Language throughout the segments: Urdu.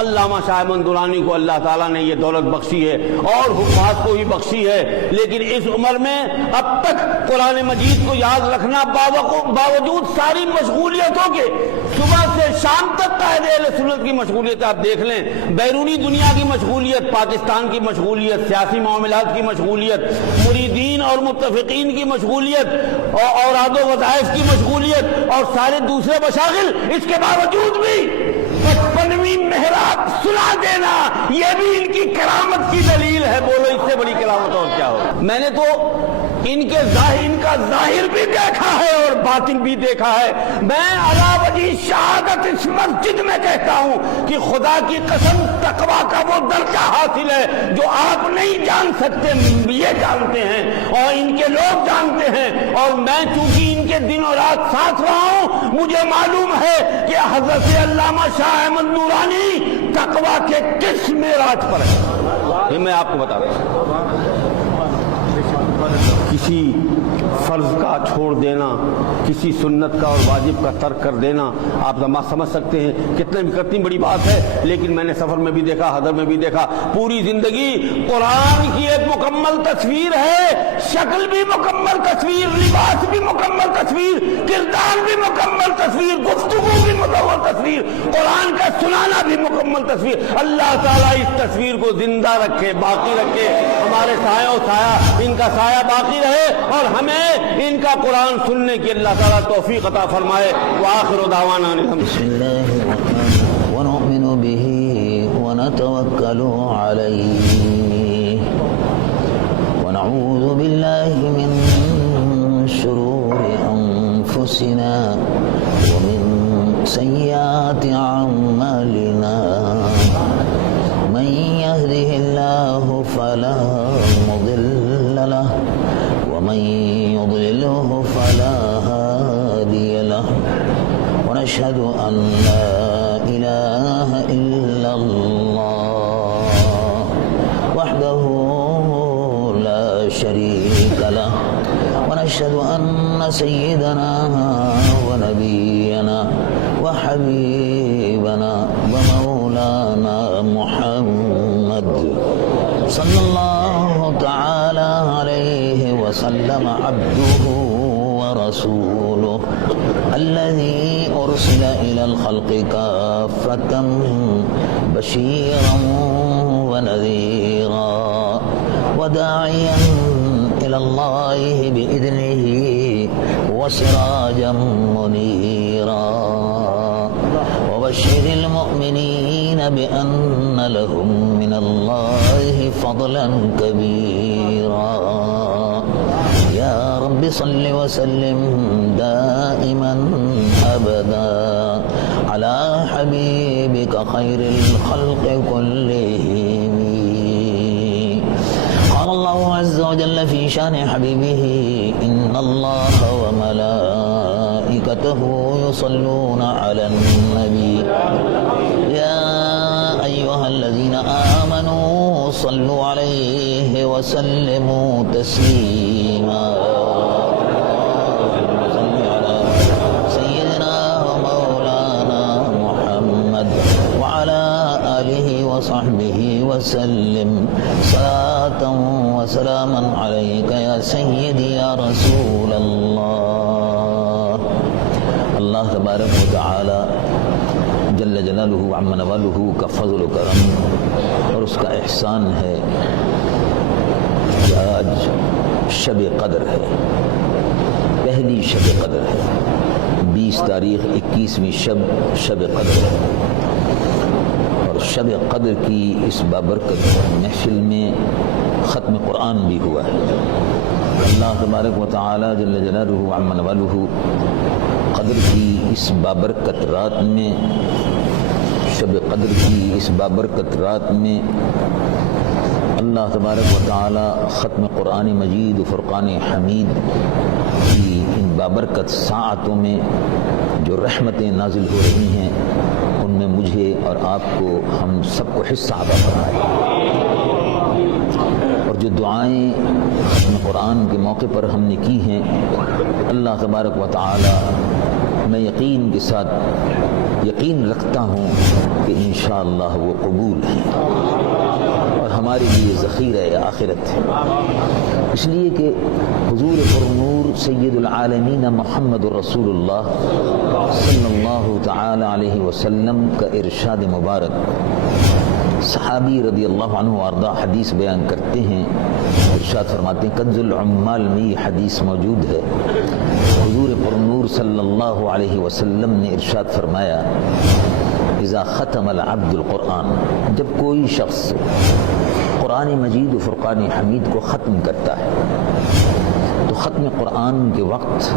علامہ شاہ احمد درانی کو اللہ تعالیٰ نے یہ دولت بخشی ہے اور حفاظ کو بھی بخشی ہے، لیکن اس عمر میں اب تک قرآن مجید کو یاد رکھنا باوجود ساری مشغولیتوں کے، صبح سے شام تک قائد اہل سنت کی مشغولیت آپ دیکھ لیں، بیرونی دنیا کی مشغولیت، پاکستان کی مشغولیت، سیاسی معاملات کی مشغولیت، مریدین اور متفقین کی مشغولیت، اور اوراد و وظائف کی مشغولیت اور سارے دوسرے مشاغل، اس کے باوجود بھی 55ویں محراب سنا دینا یہ بھی ان کی کرامت کی دلیل ہے۔ بولو اس سے بڑی کرامت اور کیا ہو؟ میں نے تو ان کا ظاہر بھی دیکھا ہے اور باطن بھی دیکھا ہے۔ میں علی وجہ شہادت اس مسجد میں کہتا ہوں کہ خدا کی قسم تقویٰ کا وہ درجہ حاصل ہے جو آپ نہیں جان سکتے، یہ جانتے ہیں اور ان کے لوگ جانتے ہیں، اور میں چونکہ ان کے دن اور رات ساتھ رہا ہوں، مجھے معلوم ہے کہ حضرت علامہ شاہ احمد نورانی تقویٰ کے کس معراج پر ہے، یہ میں آپ کو بتا رہا ہوں۔ کسی فرض کا چھوڑ دینا، کسی سنت کا اور واجب کا ترک کر دینا، آپ سمجھ سکتے ہیں کتنی بڑی بات ہے، لیکن میں نے سفر میں بھی دیکھا، حضر میں بھی دیکھا، پوری زندگی قرآن کی ایک مکمل تصویر ہے، شکل بھی مکمل تصویر، لباس بھی مکمل تصویر، کردار بھی مکمل تصویر، گفتگو بھی مکمل تصویر، قرآن کا سنانا بھی مکمل تصویر۔ اللہ تعالیٰ اس تصویر کو زندہ رکھے، باقی رکھے، ہمارے سایہ و سایہ ان کا سایہ باقی رہے، اور ہمیں ان کا قرآن سننے کی اللہ تعالیٰ توفیق عطا فرمائے۔ وآخر دعوانا بسم الله الرحمن ونؤمن به ونتوكل عليه ونعوذ بالله من شرور أنفسنا ومن سيئات أعمالنا من يهده الله فلا مضل له ومن يضلله فلا هادي له ونشهد أن لا إله إلا الله وحده لا شريك له ونشهد أن سيدنا ونبينا وحبيبنا ومولانا محمد صلى الله تعالى عليه وسلم عبده ورسوله الذي أرسل إلى الخلق كافة بشيرا ونذيرا وداعيا إلى الله بإذنه وسراجا منيرا وبشر المؤمنين بأن لهم من الله فضلا كبيرا يا رب صل وسلم دائما أبدا على حبيبك خير الخلق كلهم قال الله عز وجل في شان حبيبه إن الله وملائكته يصلون على النبي يا أيها الذين آمنوا صلوا عليه وسلموا تسليما سيدنا ومولانا محمد وعلى آله وصحبه وسلم صلاة وسلاما عليك يا سيدي يا رسول الله۔ اللہ تبارک و تعالی جل جلالہ عم نوالہ کا فضل و کرم اور اس کا احسان ہے کہ آج شب قدر ہے، پہلی شب قدر ہے، 20 تاریخ 21ویں شب قدر ہے، اور شب قدر کی اس بابرکت محفل میں ختم قرآن بھی ہوا ہے۔ اللہ تبارک و تعالی جل جلالہ عم نوالہ قدر کی اس بابرکت رات میں، شب قدر کی اس بابرکت رات میں اللہ تبارک و تعالی ختم قرآن مجید و فرقان حمید کی ان بابرکت ساعتوں میں جو رحمتیں نازل ہو رہی ہیں، ان میں مجھے اور آپ کو، ہم سب کو حصہ عطا فرمائے، اور جو دعائیں ختم قرآن کے موقع پر ہم نے کی ہیں، اللہ تبارک و تعالی میں یقین کے ساتھ یقین رکھتا ہوں کہ انشاءاللہ وہ قبول ہے اور ہمارے لیے ذخیرہ آخرت ہے، اس لیے کہ حضور پرنور سید العالمین محمد رسول اللہ صلی اللہ تعالی علیہ وسلم کا ارشاد مبارک، صحابی رضی اللہ عنہ وارضہ حدیث بیان کرتے ہیں، ارشاد فرماتے ہیں، کنز العمال میں یہ حدیث موجود ہے، حضور پرنور صلی اللہ علیہ وسلم نے ارشاد فرمایا، اذا ختم العبد القرآن، جب کوئی شخص قرآن مجید و فرقان حمید کو ختم کرتا ہے تو ختم قرآن کے وقت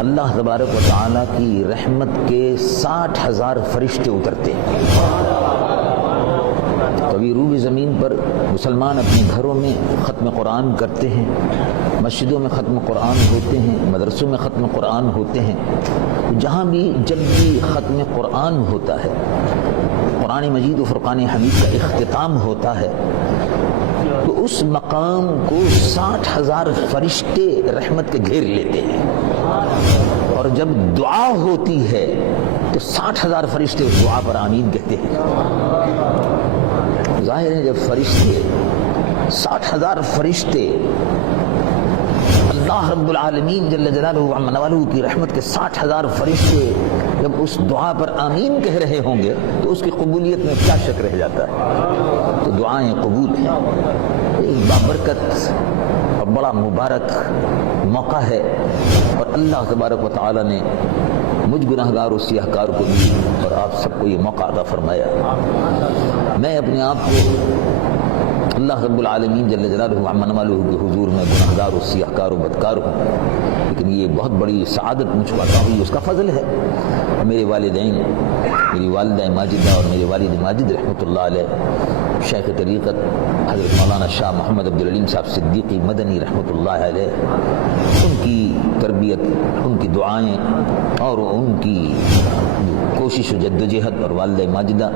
اللہ تبارک و تعالیٰ کی رحمت کے 60,000 فرشتے اترتے ہیں۔ کبھی روح زمین پر مسلمان اپنے گھروں میں ختم قرآن کرتے ہیں، مسجدوں میں ختم قرآن ہوتے ہیں، مدرسوں میں ختم قرآن ہوتے ہیں، جہاں بھی جب بھی ختم قرآن ہوتا ہے، قرآن مجید و فرقان حمید کا اختتام ہوتا ہے، تو اس مقام کو 60,000 فرشتے رحمت کے گھیر لیتے ہیں، اور جب دعا ہوتی ہے تو 60,000 فرشتے اس دعا پر آمین کہتے ہیں۔ ظاہر ہے جب فرشتے 60,000 فرشتے اللہ رب العالمین جل جلالہ و عم نوالہ کی رحمت کے 60,000 فرشتے جب اس دعا پر آمین کہہ رہے ہوں گے تو اس کی قبولیت میں کیا شک رہ جاتا ہے؟ تو دعائیں قبول ہیں، ایک بابرکت اور بڑا مبارک موقع ہے، اور اللہ تبارک و تعالی نے مجھ گناہگار و سیاہ کار کو بھی اور آپ سب کو یہ موقع عطا فرمایا۔ میں اپنے آپ کو اللہ رب العالمین جل جلالہ و عم نوالہ کے حضور میں گناہگار و سیاہ کار و بدکار ہوں، لیکن یہ بہت بڑی سعادت مجھ کو عطا ہوئی، اس کا فضل ہے۔ اور میرے والدین، میری والدہ ماجدہ اور میرے والد ماجد رحمۃ اللہ علیہ، شیخ طریقت حضرت مولانا شاہ محمد عبدالعلیم صاحب صدیقی مدنی رحمۃ اللہ علیہ، ان کی تربیت، ان کی دعائیں اور ان کی کوشش و جد و جہد، اور والدہ ماجدہ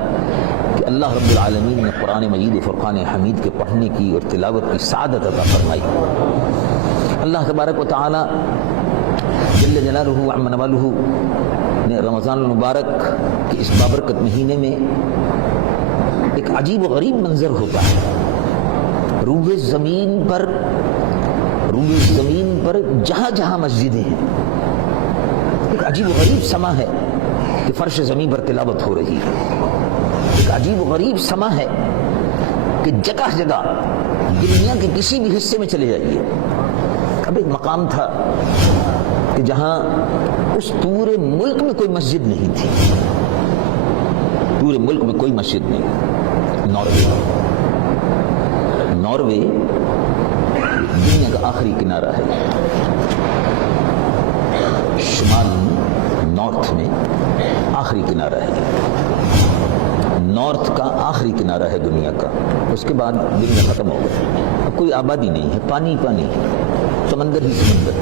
کہ اللہ رب العالمین نے قرآن مجید و فرقان حمید کے پڑھنے کی اور تلاوت کی سعادت عطا فرمائی۔ اللہ تبارک و تعالی جل جلالہ و عم نوالہ نے رمضان المبارک کے اس بابرکت مہینے میں ایک عجیب و غریب منظر ہوتا ہے، روح زمین پر جہاں جہاں مسجدیں ہیں، ایک عجیب و غریب سما ہے کہ فرش زمین پر تلاوت ہو رہی ہے، ایک عجیب و غریب سما ہے کہ جگہ جگہ دنیا کے کسی بھی حصے میں چلے جائیے۔ اب ایک مقام تھا کہ جہاں اس پورے ملک میں کوئی مسجد نہیں تھی، پورے ملک میں کوئی مسجد نہیں، ناروے دنیا کا آخری کنارہ ہے، شمال میں، نارتھ میں آخری کنارہ ہے، نارتھ کا آخری کنارہ ہے دنیا کا، اس کے بعد دنیا ختم ہو گئی، اب کوئی آبادی نہیں ہے، پانی پانی، سمندر ہی سمندر،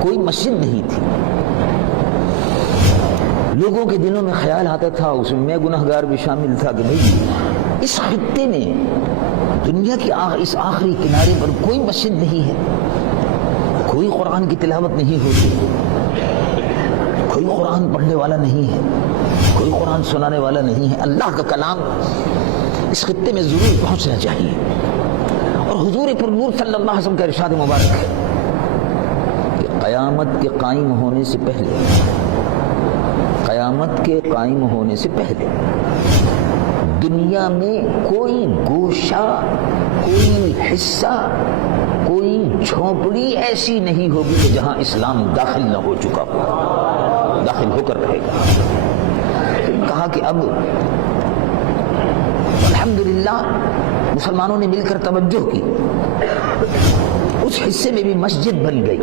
کوئی مسجد نہیں تھی۔ لوگوں کے دلوں میں خیال آتا تھا، اس میں گناہگار بھی شامل تھا، کہ بھئی اس خطے میں دنیا کی اس آخری کنارے پر کوئی مسجد نہیں ہے، کوئی قرآن کی تلاوت نہیں ہوتی، کوئی قرآن پڑھنے والا نہیں ہے، کوئی قرآن سنانے والا نہیں ہے، اللہ کا کلام اس خطے میں ضرور پہنچنا چاہیے۔ اور حضور پرنور صلی اللہ علیہ وسلم کا ارشاد مبارک ہے کہ قیامت کے قائم ہونے سے پہلے، قیامت کے قائم ہونے سے پہلے دنیا میں کوئی گوشہ، کوئی حصہ، کوئی جھونپڑی ایسی نہیں ہوگی کہ جہاں اسلام داخل نہ ہو چکا ہو، داخل ہو کر رہے گا۔ کہا کہ اب الحمدللہ مسلمانوں نے مل کر توجہ کی، اس حصے میں بھی مسجد بن گئی،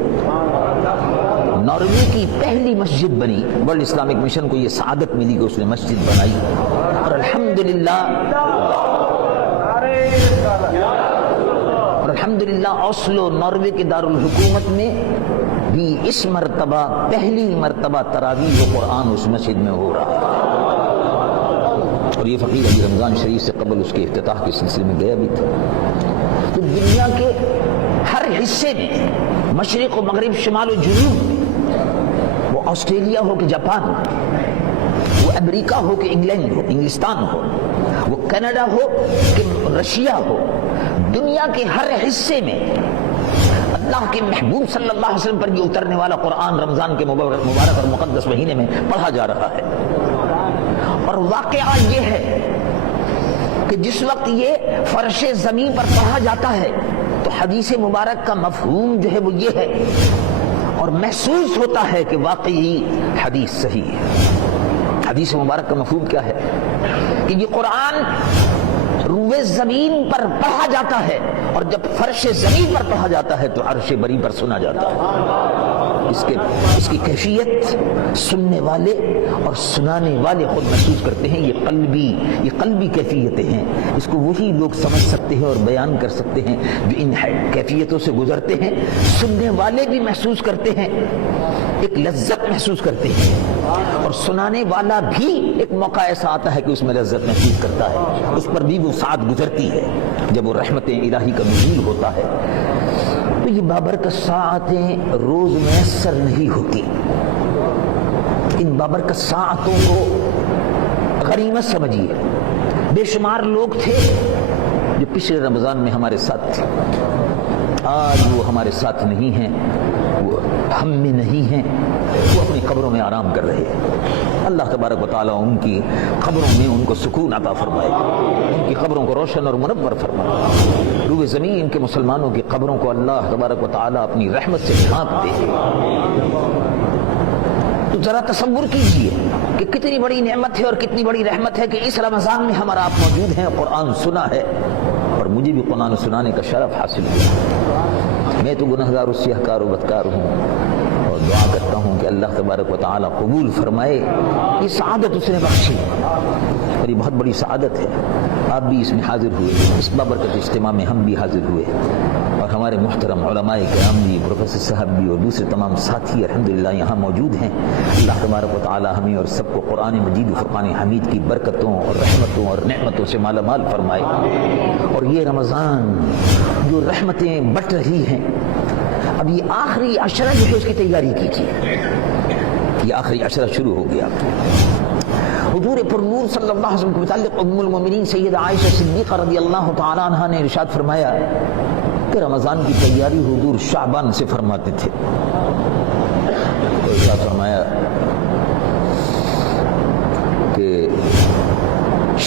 ناروے کی پہلی مسجد بنی، ورلڈ اسلامک مشن کو یہ سعادت ملی کہ اس نے مسجد بنائی، اور الحمدللہ اوسلو ناروے کے دارالحکومت میں بھی اس مرتبہ پہلی مرتبہ تراویح و قرآن اس مسجد میں ہو رہا، اور یہ فقیر ابھی رمضان شریف سے قبل اس کے افتتاح کے سلسلے میں گیا بھی تھا۔ تو دنیا کے ہر حصے میں، مشرق و مغرب، شمال و جنوب، وہ آسٹریلیا ہو کہ جاپان ہو، وہ امریکہ ہو کہ انگلینڈ ہو، انگلستان ہو، وہ کینیڈا ہو کہ رشیا ہو، دنیا کے ہر حصے میں اللہ کے محبوب صلی اللہ علیہ وسلم پر یہ اترنے والا قرآن رمضان کے مبارک اور مقدس مہینے میں پڑھا جا رہا ہے۔ اور واقعہ یہ ہے کہ جس وقت یہ فرش زمین پر پڑھا جاتا ہے تو حدیث مبارک کا مفہوم جو ہے وہ یہ ہے، اور محسوس ہوتا ہے کہ واقعی حدیث صحیح ہے۔ حدیث مبارک کا مفہوم کیا ہے کہ یہ قرآن روئے زمین پر پڑھا جاتا ہے، اور جب فرش زمین پر پڑھا جاتا ہے تو عرش بری پر سنا جاتا ہے۔ اس کی کیفیت سننے والے اور سنانے والے خود محسوس کرتے ہیں۔ یہ قلبی کیفیتیں ہیں، اس کو وہی لوگ سمجھ سکتے ہیں اور بیان کر سکتے ہیں جو ان کیفیتوں سے گزرتے ہیں۔ سننے والے بھی محسوس کرتے ہیں، ایک لذت محسوس کرتے ہیں، اور سنانے والا بھی ایک موقع ایسا آتا ہے کہ اس میں لذت محسوس کرتا ہے، اس پر بھی وہ ساتھ گزرتی ہے جب وہ رحمت الہی کا نزول ہوتا ہے۔ تو یہ بابرکت ساعتیں روز میسر نہیں ہوتی، ان بابرکت ساعتوں کو غنیمت سمجھیے۔ بے شمار لوگ تھے جو پچھلے رمضان میں ہمارے ساتھ تھے، آج وہ ہمارے ساتھ نہیں ہیں، وہ ہم میں نہیں ہیں، وہ اپنی قبروں میں آرام کر رہے ہیں۔ اللہ تبارک و تعالیٰ ان کی قبروں میں ان کو سکون عطا فرمائے، ان کی قبروں کو روشن اور منور فرمائے۔ روئے زمین کے مسلمانوں کی قبروں کو اللہ تبارک و تعالیٰ اپنی رحمت سے ڈھانپ دے۔ تو ذرا تصور کیجئے کہ کتنی بڑی نعمت ہے اور کتنی بڑی رحمت ہے کہ اس رمضان میں ہمارا آپ موجود ہیں، قرآن سنا ہے، اور مجھے بھی قرآن سنانے کا شرف حاصل ہوا۔ میں تو گنہگار و سیاہ کار و بدکار ہوں، اور دعا کرتا ہوں کہ اللہ تبارک و تعالیٰ قبول فرمائے۔ یہ سعادت اس نے بخشی، اور یہ بہت بڑی سعادت ہے۔ آپ بھی اس میں حاضر ہوئے، اس بابرکت اجتماع میں ہم بھی حاضر ہوئے، اور ہمارے محترم علماء کرام بھی، پروفیسر صاحب بھی، اور دوسرے تمام ساتھی الحمدللہ یہاں موجود ہیں۔ اللہ تبارک و تعالیٰ ہمیں اور سب کو قرآن مجید و فرقان حمید کی برکتوں اور رحمتوں اور نعمتوں سے مالا مال فرمائے۔ اور یہ رمضان جو رحمتیں بٹ رہی ہیں، اب یہ آخری عشرہ جو ہے اس کی تیاری کیجیے، یہ آخری عشرہ شروع ہو گیا۔ حضور پر نور صلی اللہ علیہ وسلم کے متعلق ام المومنین سیدہ عائشہ صدیقہ رضی اللہ تعالی عنہا نے ارشاد فرمایا کہ رمضان کی تیاری حضور شعبان سے فرماتے تھے۔ ارشاد فرمایا کہ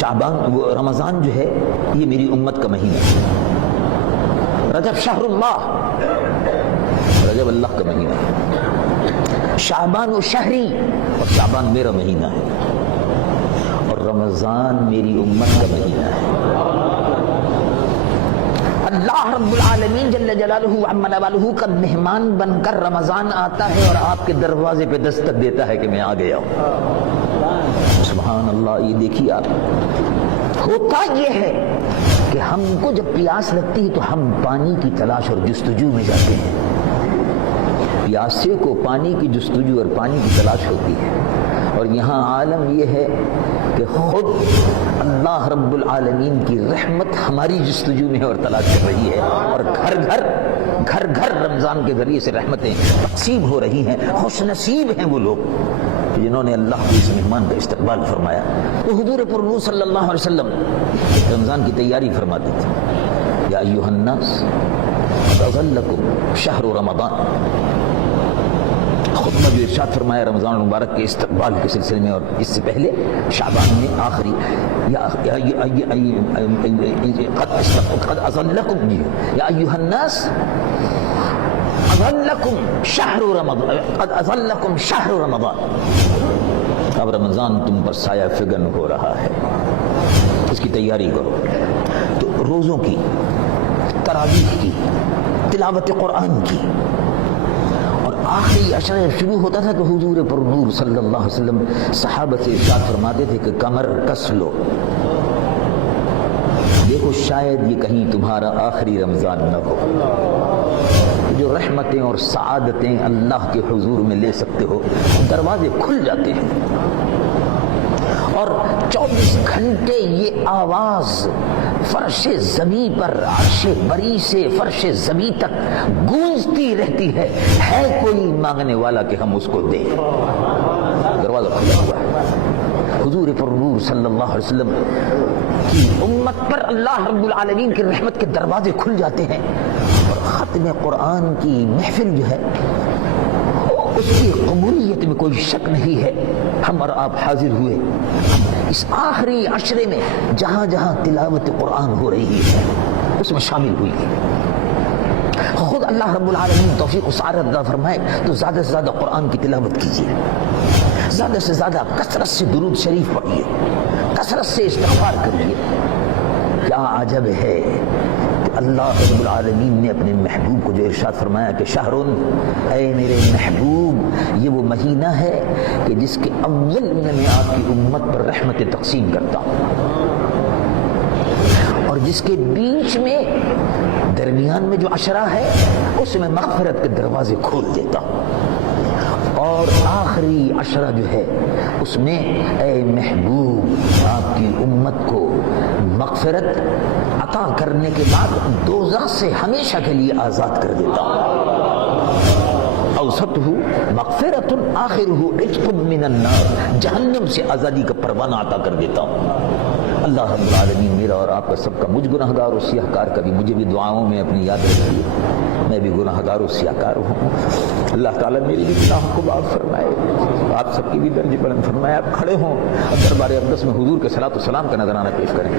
شعبان رمضان جو ہے یہ میری امت کا مہینہ ہے۔ رجب شہر اللہ، رجب اللہ کا مہینہ ہے۔ شعبان و شہری، اور شعبان میرا مہینہ ہے، اور رمضان میری امت کا مہینہ ہے۔ اللہ رب العالمین جل جلالہ عم نوالہ کا مہمان بن کر رمضان آتا ہے اور آپ کے دروازے پہ دستک دیتا ہے کہ میں آ گیا ہوں۔ سبحان اللہ۔ یہ دیکھیے آپ، ہوتا یہ ہے کہ ہم کو جب پیاس لگتی ہے تو ہم پانی کی تلاش اور جستجو میں جاتے ہیں۔ پیاسے کو پانی کی جستجو اور پانی کی تلاش ہوتی ہے، اور یہاں عالم یہ ہے کہ خود اللہ رب العالمین کی رحمت ہماری جستجو میں اور تلاش کر رہی ہے، اور گھر گھر رمضان کے ذریعے سے رحمتیں تقسیم ہو رہی ہیں۔ خوش نصیب ہیں وہ لوگ جنہوں نے اللہ کے اس مہمان کا استقبال فرمایا۔ تو حضور پر نور صلی اللہ علیہ وسلم رمضان کی تیاری فرماتے تھے۔ یا ایھا الناس قد اظلکم شہر رمضان، خطبہ جو ارشاد فرمایا رمضان المبارک کے استقبال کے سلسلے میں، اور اس سے پہلے شعبان میں آخری قد اظلکم، یا ایھا الناس اظلکم شہر رمضان، قد اظلکم شہر رمضان، اب رمضان تم پر سایہ فگن ہو رہا ہے، اس کی تیاری کرو۔ تو روزوں کی، تراویح کی، تلاوت قرآن کی، اور آخری عشرہ شروع ہوتا تھا تو حضور پر نور صلی اللہ علیہ وسلم صحابہ سے ارشاد فرماتے تھے کہ کمر کس لو، دیکھو شاید یہ کہیں تمہارا آخری رمضان نہ ہو۔ جو رحمتیں اور سعادتیں اللہ کے حضور میں لے سکتے ہو، دروازے کھل جاتے ہیں، اور 24 گھنٹے یہ آواز فرش زمیں پر عرش بری سے فرش زمیں تک گونجتی رہتی ہے کوئی مانگنے والا کہ ہم اس کو دیں. دروازہ کھلا ہوا ہے. حضور پر نور صلی اللہ علیہ وسلم کی امت پر اللہ رب العالمین کی رحمت کے دروازے کھل جاتے ہیں اور ختم قرآن کی محفل جو ہے اس کی قبولیت میں کوئی شک نہیں ہے. ہم اور آپ حاضر ہوئے اس آخری عشرے میں جہاں جہاں تلاوت قرآن ہو رہی ہے اس میں شامل ہوئی. خود اللہ رب العالمین توفیق و سعادت عطا فرمائے تو زیادہ سے زیادہ قرآن کی تلاوت کیجیے, زیادہ سے زیادہ کثرت سے درود شریف پڑھیے, کثرت سے استغفار کریے. کیا عجب ہے کہ اللہ رب العالمین نے اپنے محبوب کو جو ارشاد فرمایا کہ شہرن, اے میرے محبوب یہ وہ مہینہ ہے کہ جس کے اول میں آپ کی امت پر رحمت تقسیم کرتا ہوں اور جس کے بیچ میں درمیان میں جو عشرہ ہے اس میں مغفرت کے دروازے کھول دیتا ہوں اور آخری عشرہ جو ہے اس میں اے محبوب آپ کی امت کو مغفرت عطا کرنے کے بعد دوزخ سے ہمیشہ کے لیے آزاد کر دیتا ہوں. اوسطہ مغفرت آخرہ عتق من النار, جہنم سے آزادی کا پروانہ عطا کر دیتا ہوں. اللہ رب العالمین میرا اور آپ کا سب کا, مجھ گناہ گار و سیاہ کار کا بھی مجھے بھی دعاؤں میں اپنی یاد رکھیے. میں بھی گناہ گار و سیاہ کار ہوں. اللہ تعالیٰ میری بھی گناہوں کو معاف فرمائے, آپ سب کی بھی درجہ بلند فرمائے. آپ کھڑے ہوں اور دربار اقدس میں حضور کے صلاۃ و سلام کا نذرانہ پیش کریں.